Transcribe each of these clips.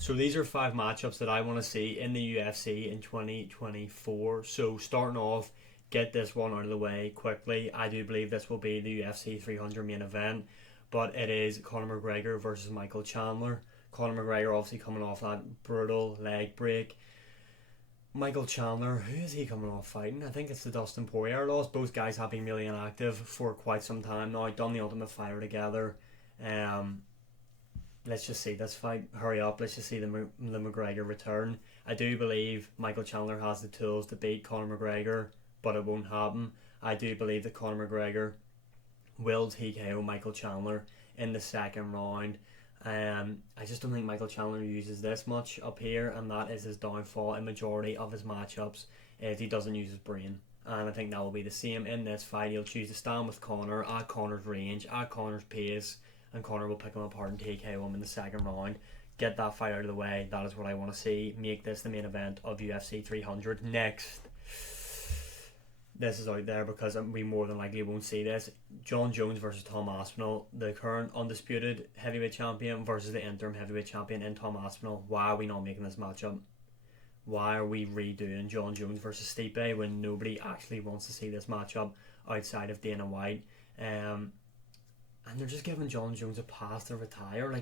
So these are five matchups that I want to see in the UFC in 2024. So starting off, get this one out of the way quickly. I do believe this will be the UFC 300 main event, but it is Conor McGregor versus Michael Chandler. Conor McGregor obviously coming off that brutal leg break. Michael Chandler, who is he coming off fighting? I think it's the Dustin Poirier loss. Both guys have been really inactive for quite some time now. Done the Ultimate Fighter together. Um, let's just see this fight. Hurry up. Let's just see the McGregor return. I do believe Michael Chandler has the tools to beat Conor McGregor, but it won't happen. I do believe that Conor McGregor will TKO Michael Chandler in the second round. I just don't think Michael Chandler uses this much up here, and that is his downfall in majority of his matchups. Is he doesn't use his brain, and I think that will be the same in this fight. He'll choose to stand with Conor at Conor's range, at Conor's pace, and Conor will pick him apart and TKO him in the second round. Get that fight out of the way. That is what I want to see. Make this the main event of UFC 300. Next, this is out there because we more than likely won't see this. Jon Jones versus Tom Aspinall, the current undisputed heavyweight champion versus the interim heavyweight champion in Tom Aspinall. Why are we not making this matchup? Why are we redoing Jon Jones versus Stipe when nobody actually wants to see this matchup outside of Dana White? And they're just giving Jon Jones a pass to retire.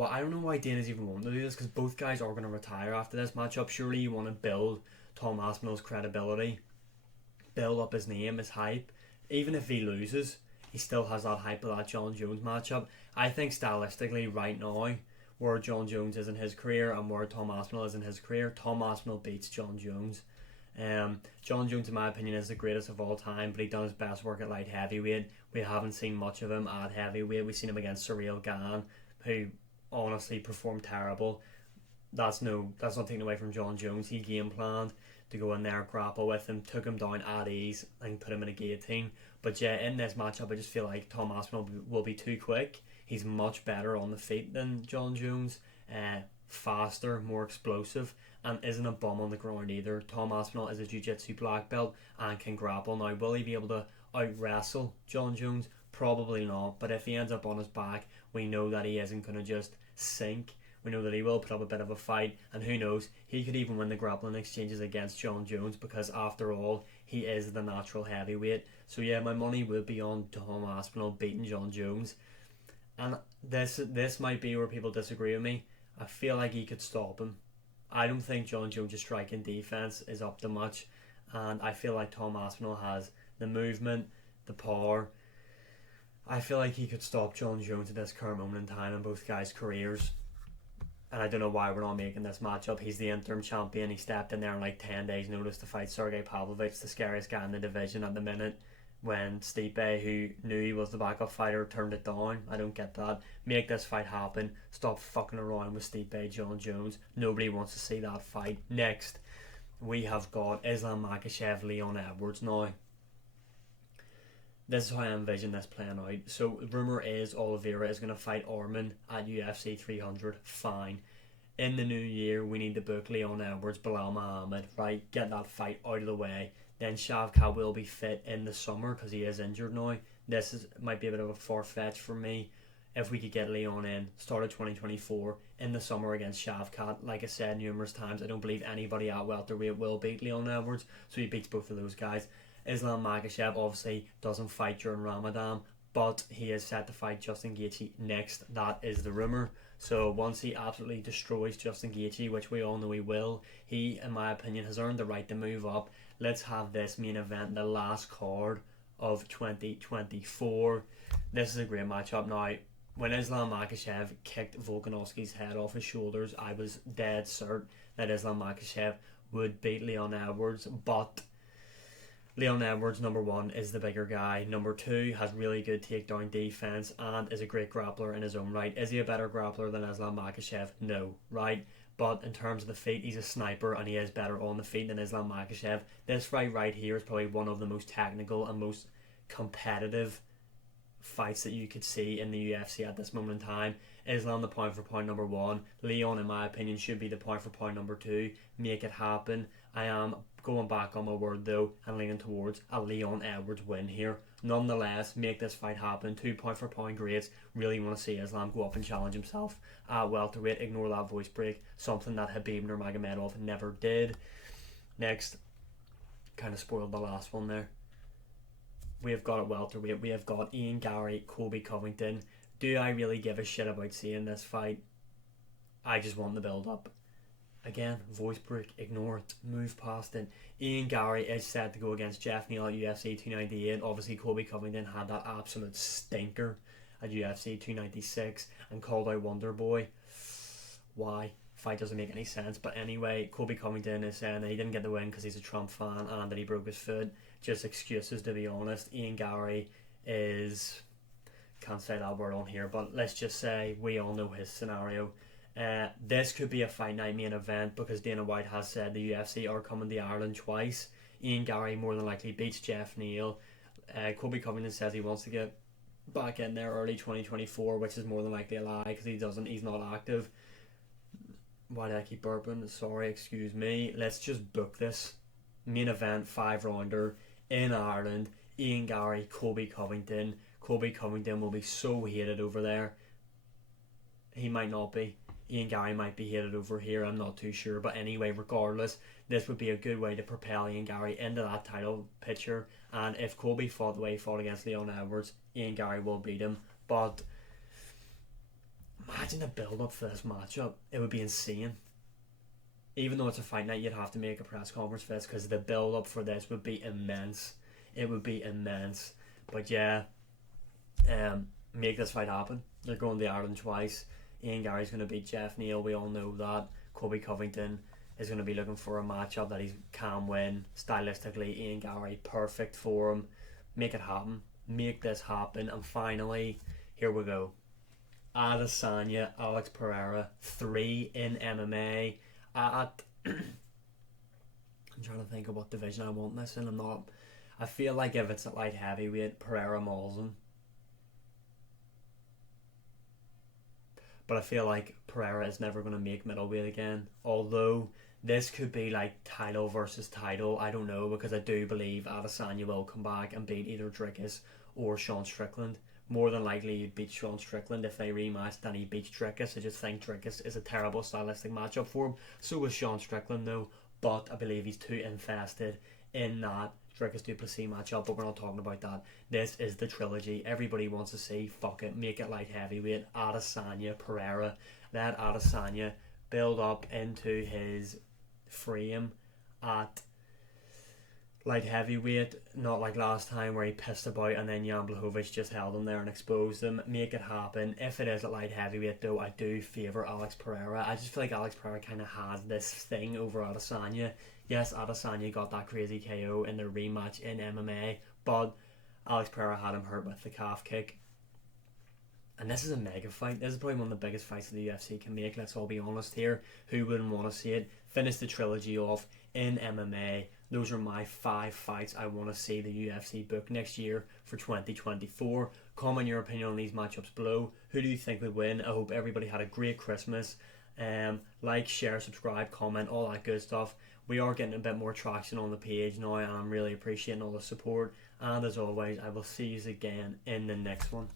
I don't know why Dana's even wanting to do this, because both guys are going to retire after this matchup. Surely you want to build Tom Aspinall's credibility, build up his name, his hype. Even if he loses, he still has that hype of that Jon Jones matchup. I think stylistically right now, where Jon Jones is in his career and where Tom Aspinall is in his career, Tom Aspinall beats Jon Jones. Jon Jones, in my opinion, is the greatest of all time, but he done his best work at light heavyweight. We haven't seen much of him at heavyweight. We've seen him against Cyril Gane, who honestly performed terrible. That's not taken away from Jon Jones. He game planned to go in there, grapple with him, took him down at ease, and put him in a guillotine. But yeah, in this matchup, I just feel like Tom Aspinall will be too quick. He's much better on the feet than Jon Jones, faster, more explosive, and isn't a bum on the ground either. Tom Aspinall is a jiu-jitsu black belt and can grapple. Now, will he be able to out-wrestle Jon Jones? Probably not, but if he ends up on his back, we know that he isn't going to just sink. We know that he will put up a bit of a fight, and who knows, he could even win the grappling exchanges against Jon Jones, because after all, he is the natural heavyweight. So yeah, my money will be on Tom Aspinall beating Jon Jones. And this might be where people disagree with me. I feel like he could stop him. I don't think Jon Jones' striking defense is up to much, and I feel like Tom Aspinall has the movement, the power. I feel like he could stop Jon Jones at this current moment in time in both guys' careers. And I don't know why we're not making this matchup. He's the interim champion. He stepped in there in like 10 days' notice to fight Sergey Pavlovich, the scariest guy in the division at the minute, when Stipe, who knew he was the backup fighter, turned it down. I don't get that. Make this fight happen. Stop fucking around with Stipe, Jon Jones. Nobody wants to see that fight. Next, we have got Islam Makhachev, Leon Edwards. Now, this is how I envision this playing out. So, rumour is Oliveira is going to fight Orman at UFC 300. Fine. In the new year, we need to book Leon Edwards, Bilal Muhammad, right? Get that fight out of the way. Then Shavkat will be fit in the summer because he is injured now. Might be a bit of a far-fetched for me. If we could get Leon in, start of 2024, in the summer against Shavkat. Like I said numerous times, I don't believe anybody at welterweight will beat Leon Edwards, so he beats both of those guys. Islam Makhachev obviously doesn't fight during Ramadan, but he is set to fight Justin Gaethje next. That is the rumour. So once he absolutely destroys Justin Gaethje, which we all know he will, he, in my opinion, has earned the right to move up. Let's have this main event, the last card of 2024. This is a great matchup. Now, when Islam Makhachev kicked Volkanovski's head off his shoulders, I was dead certain that Islam Makhachev would beat Leon Edwards, but Leon Edwards, number one, is the bigger guy. Number two, has really good takedown defense and is a great grappler in his own right. Is he a better grappler than Islam Makhachev? No, right? But in terms of the feet, he's a sniper and he is better on the feet than Islam Makhachev. This fight right here is probably one of the most technical and most competitive fights that you could see in the UFC at this moment in time. Islam the point for point number 1. Leon, in my opinion, should be the point for point number 2. Make it happen. I am going back on my word though and leaning towards a Leon Edwards win here. Nonetheless, make this fight happen. 2 point for point grades. Really want to see Islam go up and challenge himself at welterweight. Ignore that voice break. Something that Khabib Nurmagomedov never did. Next, kind of spoiled the last one there. We have got at welterweight. We have got Ian Gary, Colby Covington. Do I really give a shit about seeing this fight? I just want the build up. Again, voice break, ignore it, move past it. Ian Gary is set to go against Jeff Neal at UFC 298. Obviously, Colby Covington had that absolute stinker at UFC 296 and called out Wonder Boy. Why? Fight doesn't make any sense. But anyway, Colby Covington is saying that he didn't get the win because he's a Trump fan and that he broke his foot. Just excuses, to be honest. Ian Gary is... can't say that word on here, but let's just say we all know his scenario. This could be a fight night main event because Dana White has said the UFC are coming to Ireland twice. Ian Gary more than likely beats Jeff Neal. Colby Covington says he wants to get back in there early 2024, which is more than likely a lie because he's not active. Why did I keep burping? Sorry, excuse me. Let's just book this main event 5-rounder in Ireland. Ian Gary, Colby Covington. Colby Covington will be so hated over there. He might not be. Ian Gary might be hated over here, I'm not too sure. But anyway, regardless, this would be a good way to propel Ian Gary into that title picture. And if Colby fought the way he fought against Leon Edwards, Ian Gary will beat him. But imagine the build-up for this matchup. It would be insane. Even though it's a fight night, you'd have to make a press conference for this because the build-up for this would be immense. It would be immense. But yeah, make this fight happen. They're going to Ireland twice. Ian Gary's going to beat Jeff Neal, we all know that. Colby Covington is going to be looking for a matchup that he can win. Stylistically, Ian Gary, perfect for him. Make it happen. Make this happen. And finally, here we go. Adesanya, Alex Pereira, 3 in MMA. I'm trying to think of what division I want this in. I feel like if it's at light heavyweight, Pereira mauls him. But I feel like Pereira is never going to make middleweight again. Although this could be like title versus title. I don't know, because I do believe Adesanya will come back and beat either Dricus or Sean Strickland. More than likely he'd beat Sean Strickland if they rematch than he beats Dricus. I just think Dricus is a terrible stylistic matchup for him. So is Sean Strickland though. But I believe he's too invested in that Dricus Duplessis matchup, but we're not talking about that. This is the trilogy everybody wants to see. Fuck it, make it light heavyweight. Adesanya, Pereira. Let Adesanya build up into his frame at light heavyweight, not like last time where he pissed about and then Jan Blachowicz just held him there and exposed him. Make it happen. If it is at light heavyweight though, I do favour Alex Pereira. I just feel like Alex Pereira kind of has this thing over Adesanya. Yes, Adesanya got that crazy KO in their rematch in MMA, but Alex Pereira had him hurt with the calf kick. And this is a mega fight. This is probably one of the biggest fights that the UFC can make, let's all be honest here. Who wouldn't want to see it? Finish the trilogy off in MMA. Those are my 5 fights I want to see the UFC book next year for 2024. Comment your opinion on these matchups below. Who do you think would win? I hope everybody had a great Christmas. Like, share, subscribe, comment, all that good stuff. We are getting a bit more traction on the page now and I'm really appreciating all the support. And as always, I will see you again in the next one.